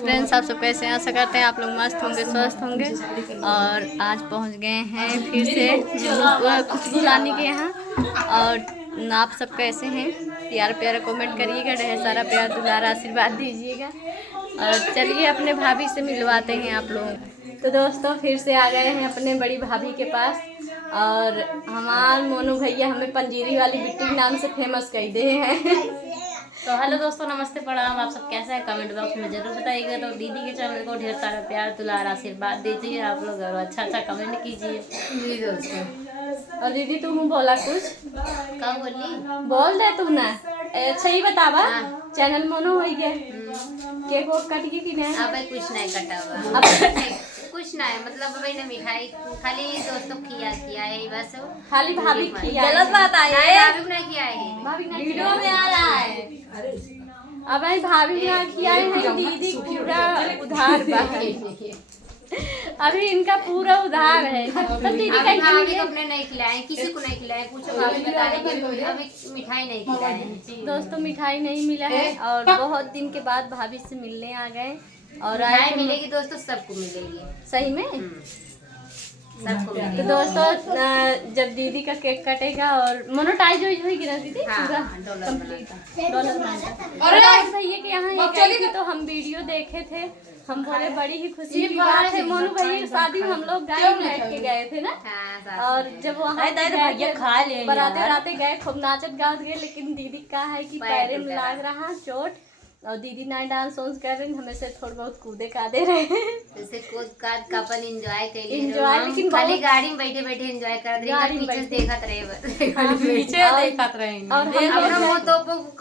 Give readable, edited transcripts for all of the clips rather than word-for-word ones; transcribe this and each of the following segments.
Friends, आप सब कैसे हैं? आशा करते हैं आप लोग मस्त होंगे, स्वस्थ होंगे। और आज पहुंच गए हैं फिर से खुशबू रानी के यहाँ। और आप सब कैसे हैं? प्यार प्यारा कमेंट करिएगा, ढेर सारा प्यार दुलार आशीर्वाद दीजिएगा। और चलिए अपने भाभी से मिलवाते हैं आप लोग। तो दोस्तों, फिर से आ गए हैं अपने बड़ी भाभी के पास। और हमारे मोनू भैया हमें पंजीरी वाली बिट्टी के नाम से फेमस कर दे हैं। तो हेलो दोस्तों, नमस्ते, प्रणाम। आप सब कैसे हैं? कमेंट बॉक्स में जरूर बताइएगा। तो दीदी के चैनल को ढेर सारा प्यार दुलार आशीर्वाद दीजिए आप लोग, और अच्छा अच्छा कमेंट कीजिए। जी दोस्तों। और दीदी तुम बोला कुछ? क्या बोली? बोल दे तू ना। अच्छा ही बतावा। चैनल मोनो हो गया। केक वो कट गई कि नहीं? अब कुछ नहीं कटा हुआ, अब कुछ नहीं, मतलब भाई ना मिठाई खाली दोस्तों किया है बस। खाली भाभी खिया। गलत बात आई है, भाभी नहीं किया है, भाभी ना वीडियो में आ रहा है। अब भाभी ना खिया है। दीदी पूरा उधार बा। अभी इनका पूरा उधार है। तो दीदी भाभी का अपने नहीं खिलाए, किसी को नहीं खिलाए। पूछो भाभी बताएंगे, अभी मिठाई नहीं खिलाए। दोस्तों मिठाई नहीं मिला है। और बहुत दिन के बाद भाभी से मिलने आ गए। और मिठाई मिलेगी दोस्तों, सबको मिलेगी। सही में सबको तो मिलेगी। दोस्तों, जब दीदी का केक कटेगा और मोनेटाइज होगी ना दीदी, हाँ, पूरा डॉलर कंप्लीट डॉलर बनता। और भैया के यहाँ ये गई थी तो हम वीडियो देखे थे। हम बोले बड़ी ही खुशी की बात है। मोनू भैया की शादी में हम लोग गाय बैठ के गए थे ना। और जब वहाँ बराते बराते गए, खूब नाचत गावत गए। लेकिन दीदी का है कि पैरे में लाग रहा चोट। और दीदी ना डांस वांस कर रही, हमें से थोड़ा बहुत कूदे का दे रहे हैं। जैसे कूद काद का अपन एंजॉय कर लिए। एंजॉय, लेकिन खाली गाड़ी में बैठे बैठे एंजॉय कर रहे हैं, पीछे देखत रहे बस। पीछे देखत रहे। और अपना मुंह तो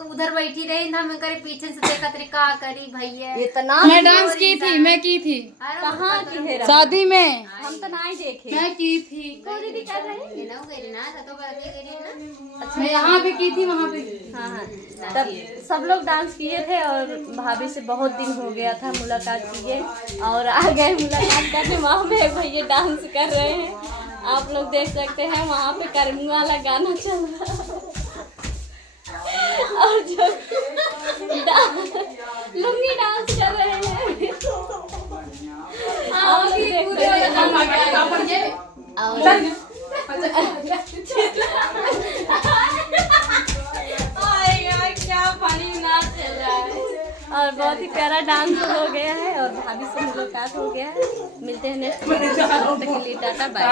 उधर बैठी रही, हम करे पीछे से देखत रहे का करी भैया। इतना मैं डांस की थी, मैं की थी कहाँ की है शादी में। हम तो नहीं देखे। मैं की थी, तो दीदी कर रही है। ये ना गई ना, तो बराती गई ना। अच्छा, मैं यहाँ पे की थी, वहाँ पे। हाँ हाँ, तब सब लोग डांस किए थे। और भाभी से बहुत दिन हो गया था मुलाकात किए। और आ गए मुलाकात करने। वहाँ पे भैया डांस कर रहे हैं, आप लोग देख सकते हैं। वहाँ पे कर्मी वाला गाना चल रहा है। और जो लुंगी डांस कर रहे हैं, आप लोग देख सकते हैं। और बहुत ही प्यारा डांस हो गया है। और भाभी से मुलाकात हो गया है। मिलते हैं नेक्स्ट वीडियो में। तब तक के लिए टाटा बाय।